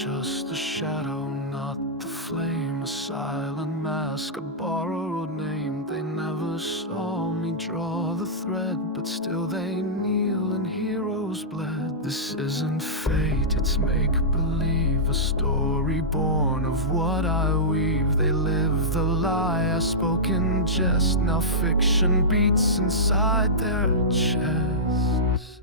just a shadow, not the flame. A silent mask, a borrowed name. They never saw me draw the thread, but still they kneel and heroes bled. This isn't fate, it's make-believe, a story born of what I weave. They live the lie I spoke in jest, now fiction beats inside their chests.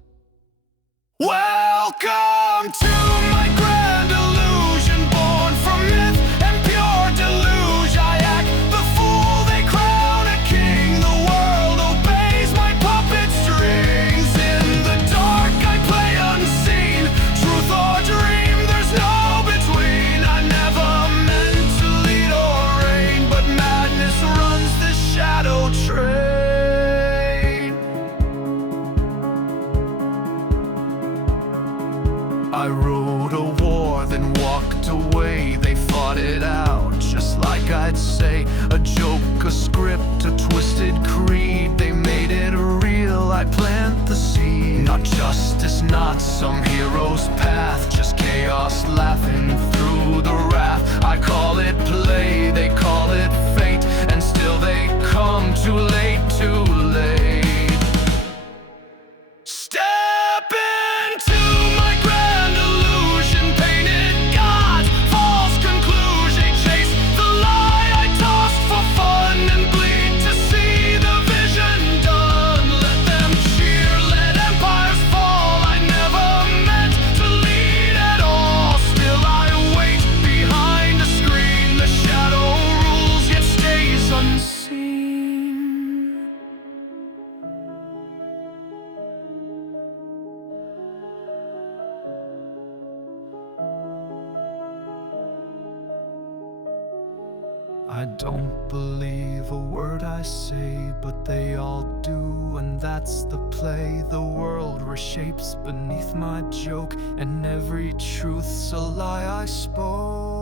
Welcome to my grand illusion, born from myth and pure delusion. I act the fool, they crown a king. The world obeys my puppet strings. In the dark I play unseen, truth or dream, there's no between. I never meant to lead or reign, but madness runs the shadow train. I rode a war, then walked away. They fought it out, just like I'd say. A joke, a script, a twisted creed. They made it real, I plant the seed. Not justice, not some hero's path, just chaos laughing through the wrath. I call it play, they call it fate, and still they come too late, too late. Step into my grand illusion, painted gods, false conclusion. Chase the lie I tossed for fun and bleed to see the vision done. Let them cheer, let empires fall. I never meant to lead at all. Still I wait behind a screen. The shadow rules yet stays unseen. I don't believe a word I say, but they all do, and that's the play. The world reshapes beneath my joke, and every truth's a lie I spoke.